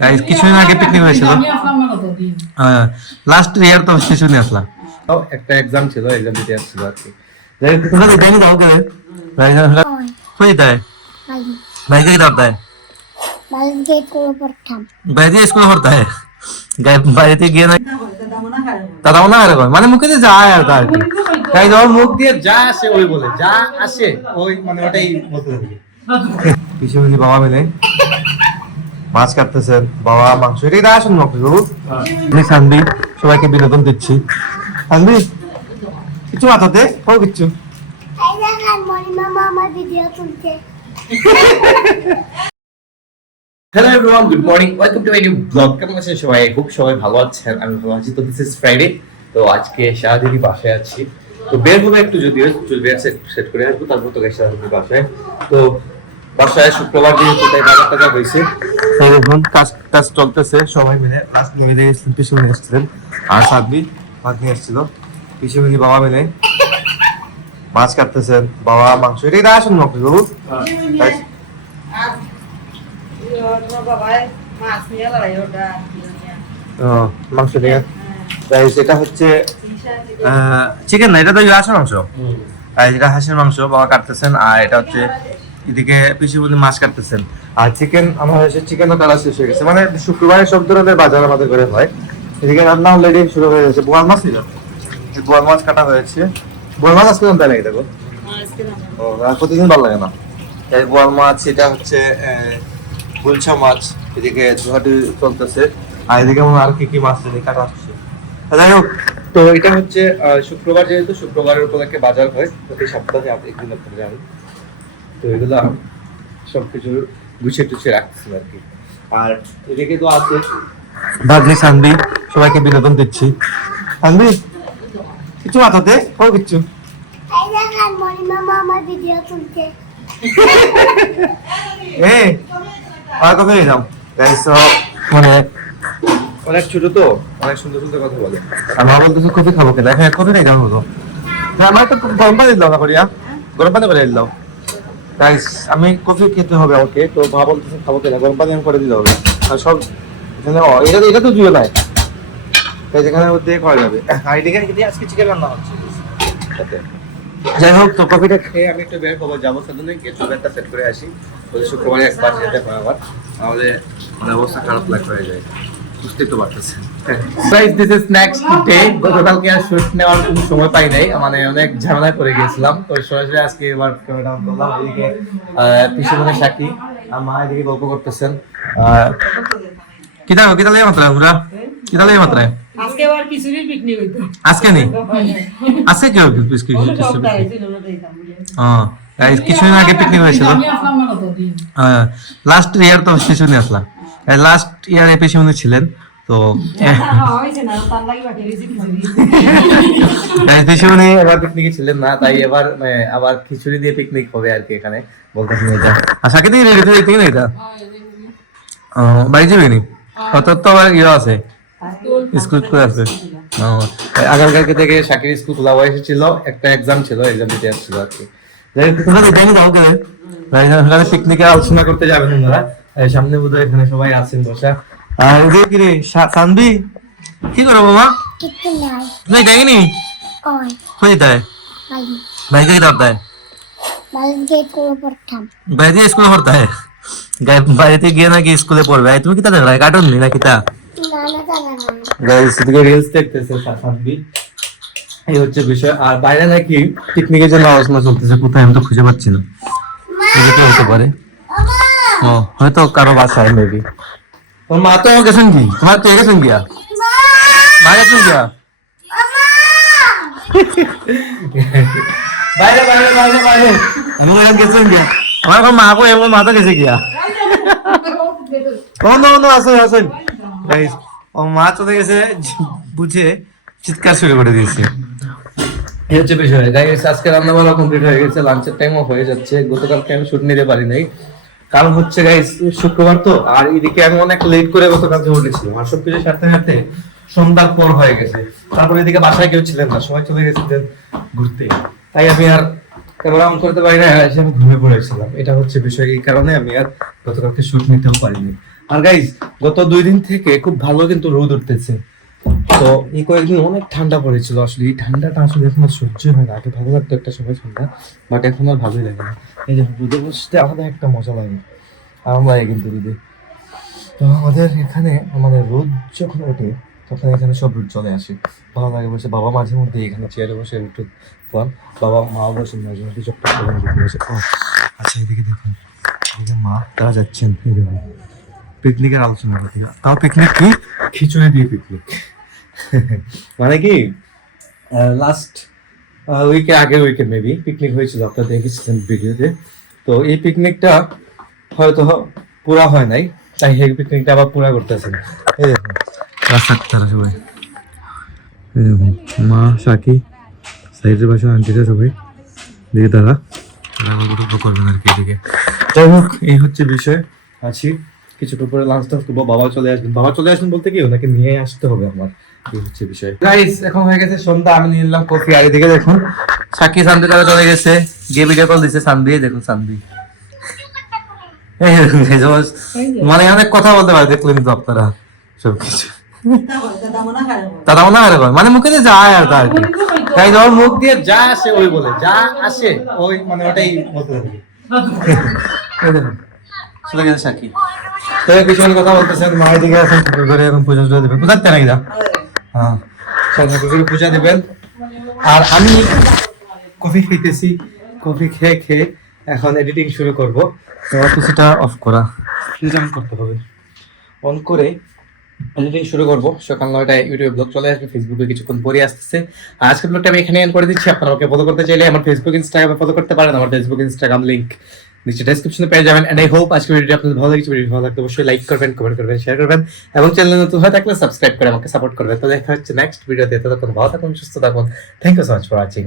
Guys কিছুদিন আগে picnic হয়েছিল, লাস্ট ইয়ার তো শেষে নিয়ে আসলাম। একটা এক্সাম ছিল, এক্সাম দিতে আসছিল আর কি। তোমরা তো জানি দাও কে ভাই কই দেয় भाई क्या करता है भाई जी स्कूल पढ़ता है भाई जी गया ना দাদাও না এরকম মানে মুখে দিয়ে যায় আর তার কি তাই যখন মুখ দিয়ে যা আসে ওই বলে, যা আসে ওই মানে ওটাই বলতে থাকে। পিছু মিলি বাবা মিলে মাছ কাটতেছেন, বাবা মাংস এটাই দা আসুন মাংস বাবু। আমি সানবি সবাইকে বিনোদন দিচ্ছি। সানবি কিছু মাথাতে ও কিছু hello everyone, good morning, welcome to my new blog. কেমন আছেন সবাই? খুব সবাই ভালো আছেন, আমি ভালো আছি। তো দিস ইজ ফ্রাইডে, তো আজকে সারাদিনই বাসায় আছি। তো বের হবে একটু, যদিও চলবে সেট করে আসবো, তারপর তো সারাদিনই বাসায়। তো বাসায় শুক্রবার যেহেতু তাই বাজার টাকা হয়েছে, এখন কাজ চলতেছে সবাই মিলে। লাস্ট মিলে পিছু মিলে এসেছিলেন আর সাদবি ভাত নিয়ে এসেছিল। পিছু মিলি বাবা মিলে মাছ কাটতেছেন, বাবা মাংস এটাই দা আসুন মাংস বাবু। মাংস নিয়ে এটা হচ্ছে চিকেন না, এটা তো হাঁসের মাংস। এটা হাঁসের মাংস বাবা কাটতেছেন, আর এটা হচ্ছে এদিকে পিছু বলে মাছ কাটতেছেন। আর চিকেন আমার হচ্ছে চিকেনও কাটা শেষ হয়ে গেছে, মানে শুক্রবারে সব ধরনের বাজার আমাদের ঘরে হয়। এদিকে রান্না অলরেডি শুরু হয়ে গেছে। বোয়াল মাছ ছিল, বোয়াল মাছ কাটা হয়েছে। বোয়াল মাছ আজকে তাই লাগে দেখো, ও আর প্রতিদিন ভালো লাগে না। তাই বোয়াল মাছ, এটা হচ্ছে গুলশা মাছ, এদিকে ধোয়াটি চলতেছে। আর এদিকে আর কি মাছ কাটা আসছে। যাই হোক, তো এটা হচ্ছে শুক্রবার, যেহেতু শুক্রবারের উপলক্ষে বাজার হয় প্রতি সপ্তাহে, একদিন আপনারা জানেন। তো এগুলো সবকিছু গুছিয়ে টুছিয়ে রাখছি আর কি। আর এদিকে তো আছে ভাগ্নি সানবি সবাইকে বিনোদন দিচ্ছি। সানবি কিছু মাথাতে ও কিছু মানে অনেক ছোট তো, অনেক সুন্দর সুন্দর কথা বলে। আর মা বলতেছে কফি খাবো কেন, হ্যাঁ কফি নাই কেন হতো। আমার তো গরম পানি দিলাম না করিয়া, গরম পানি করে দিলাম। গাইস আমি কফি খেতে হবে আমাকে, তো মা বলতেছে খাবো কেন, গরম পানি আমি করে দিতে হবে। আর সব এখানে এটা তো দিও নাই, তাই যেখানে দিয়ে খাওয়া যাবে। আর এদিকে আজকে চিকেন রান্না হচ্ছে। যাই হোক, তো কফিটা খেয়ে আমি একটু বের হবো, যাবো সাথে গেট একটা সেট করে আসি। বলে শুক্রবারে একবার যেতে হয় আবার, তাহলে অবস্থা খারাপ লাগবে হয়ে যায়, বুঝতেই তো পারতেছেন। Guys this is next day. গতকালকে আর শুট নেওয়ার কোনো সময় পাই নাই, মানে অনেক ঝামেলায় পড়ে গিয়েছিলাম। তো সরাসরি আজকে এবার ক্যামেরা অন করলাম। এদিকে পিছনে সাক্ষী আর মা এদিকে গল্প করতেছেন। কিতা লাগে মাত্রা আমরা কিতা লাগে মাত্রা আজকে আবার খিচুড়ির পিকনিক হইতো। আজকে নেই, আজকে কি হবে পিকনিক? গাইস কিছুদিন আগে পিকনিক হয়েছিল, লাস্ট ইয়ার তো শেষে নিয়ে আসলাম। লাস্ট ইয়ার পিছনে ছিলেন তো এবার পিকনিকে ছিলেন না, তাই এবার আবার খিচুড়ি দিয়ে পিকনিক হবে আর কি এখানে বলতেছেন। এটা আশা কি দেখি না, এটা বাড়ি যাবে নি অত তো আবার ইয়ে আছে, স্কুল করে আছে। আগামীকালকে থেকে শাকির স্কুল খোলা হয়েছিল, একটা এক্সাম ছিল, এক্সাম দিতে আসছিল আর কি। পিকনিকে আলোচনা করতে যাবেন ওনারা, সামনে বোধহয় এখানে সবাই আছেন বসা। আর কি রে সানবি কি করো মামা? नहीं जाएगी कोई देता है भाई क्या करता है भाई जी स्कूल पढ़ता है বাড়িতে গিয়ে নাকি স্কুলে পড়বে। তুমি কিতা দেখ কার্টুন নি না কিতা? গাইস এদিকে রিলস দেখতেছে সানবি, এই হচ্ছে বিষয়। আর বাইরে নাকি পিকনিকের জন্য আলোচনা চলতেছে, কোথায় আমি তো খুঁজে পাচ্ছি না। এদিকে হতে পারে, ও হয়তো কারো বাসায় মেবি। তোর মা তো গেছেন কি, তোমার কে গেছেন গিয়া, মা গেছেন গিয়া বাইরে বাইরে বাইরে বাইরে, আমি গেছেন গিয়া আমার এখন মা কো এমন মাথা গেছে গিয়া আসেন গাইস। ও মা চলে গেছে বুঝে চিৎকার শুরু করে দিয়েছে। এই হচ্ছে বিষয় গাইস। আজকে রান্না বান্না কমপ্লিট হয়ে গেছে, লাঞ্চের টাইমও হয়ে যাচ্ছে। গতকালকে আমি শুট নিতে পারি নাই, কারণ হচ্ছে গাইস শুক্রবার তো। আর এদিকে আমি অনেক লেট করে গতকালকে উঠেছিলাম, আর সবকিছু সারতে সারতে সন্ধ্যার পর হয়ে গেছে। তারপর এদিকে বাসায় কেউ ছিলেন না, সবাই চলে গেছিলেন ঘুরতে, তাই আমি আর ক্যামেরা অন করতে পারি না, এসে আমি ঘুমিয়ে পড়েছিলাম। এটা হচ্ছে বিষয়, এই কারণে আমি আর গতকালকে শুট নিতেও পারিনি। আর গাইজ গত 2 দিন থেকে খুব ভালো কিন্তু রোদ উঠতেছে। তো এই কয়েকদিন অনেক ঠান্ডা পড়েছিল, আসলে এই ঠান্ডাটা আসলে এখন আর সহ্য হয় না। আগে ভালো লাগতো একটা সময় ঠান্ডা, বাট এখন আর ভালোই লাগে না। এই যে রোদে বসতে আলাদা একটা মজা লাগে, আরাম লাগে কিন্তু রোদে। তো আমাদের এখানে আমাদের রোদ যখন ওঠে তখন এখানে সব রোদ চলে আসে, ভালো লাগে বসে। বাবা মাঝে মধ্যে এখানে চেয়ারে বসে একটু ফোন, বাবা মা বসে মাঝে মধ্যে চপ্পল ফোন দেখে বসে। ও আচ্ছা, এদিকে দেখুন, এদিকে মা তারা যাচ্ছেন পিকনিকের আলোচনা করতে। তাও পিকনিক কি, খিচুড়ি দিয়ে পিকনিক। মানে কি লাস্ট উইকে, আগের উইকে মেবি পিকনিক হয়েছিল, আপনারা দেখেছিলেন ভিডিওতে। তো এই পিকনিকটা হয়তো পুরা হয় নাই, তাই এই পিকনিকটা আবার পুরা করতেছেন। এই দেখুন রাস্তার তারা সবাই, এই দেখুন মা, সাকি, সাইডের পাশে আন্টিরা সবাই দিকে তারা গল্প করবেন আর কি এদিকে। যাই হোক, এই হচ্ছে বিষয়। আছি কিছুক্ষণ পরে লাঞ্চ টাঞ্চ করবো, বাবা চলে আসবেন। বাবা চলে আসবেন বলতে কি, ওনাকে নিয়ে আসতে হবে আমার, এই হচ্ছে বিষয়। গাইস এখন হয়ে গেছে সন্ধ্যা, আমি নিয়ে নিলাম কফি। আর এদিকে দেখুন সাকি সানবি তারা চলে গেছে, গিয়ে ভিডিও কল দিচ্ছে সানবি। দেখুন সানবি মানে অনেক কথা বলতে পারে, দেখলেন তো আপনারা সবকিছু। দাদা মনে হয় মানে মুখে দিয়ে যায় আর তা আর কি। তাই ওর মুখ দিয়ে যা আসে ওই বলে, যা আসে ওই মানে ওটাই বলতে থাকে। এই দেখুন, চলে গেছে সাকি। তো কিছুক্ষণ কথা বলতেছেন, মায়ের দিকে এখন ঠাকুর ঘরে এখন পূজা টুজা দেবেন, পূজাতে নাকি দা? হ্যাঁ, ঠাকুর ঘরে পূজা দিবেন। আর আমি কফি খেতেছি, কফি খেয়ে খেয়ে এখন এডিটিং শুরু করবো। তো কিছুটা অফ করা, কিছুটা অন করতে হবে, অন করে এডিটিং শুরু করবো। সকাল 9টায় ইউটিউবে ব্লগ চলে আসবে, ফেসবুকে কিছুক্ষণ পরে আসতেছে। আর আজকের ব্লগটা আমি এখানে এন্ড করে দিচ্ছি। আপনারা ওকে ফলো করতে চাইলে আমার ফেসবুক ইনস্টাগ্রামে ফলো করতে পারেন। আমার ফেসবুক ইনস্টাগ্রাম লিংক নিচে ডেসক্রিপশনে পেয়ে যাবেন। এন্ড আই হোপ আজকের ভিডিওটি আপনাদের ভালো লেগেছে। ভিডিও ভালো লাগলে অবশ্যই লাইক করবেন, কমেন্ট করবেন, শেয়ার করবেন এবং চ্যানেলে নতুন হয়ে থাকলে সাবস্ক্রাইব করে আমাকে সাপোর্ট করবেন। তো দেখা হচ্ছে নেক্সট ভিডিওতে। ততক্ষণ ভালো থাকুন, সুস্থ থাকুন। Thank you so much for watching.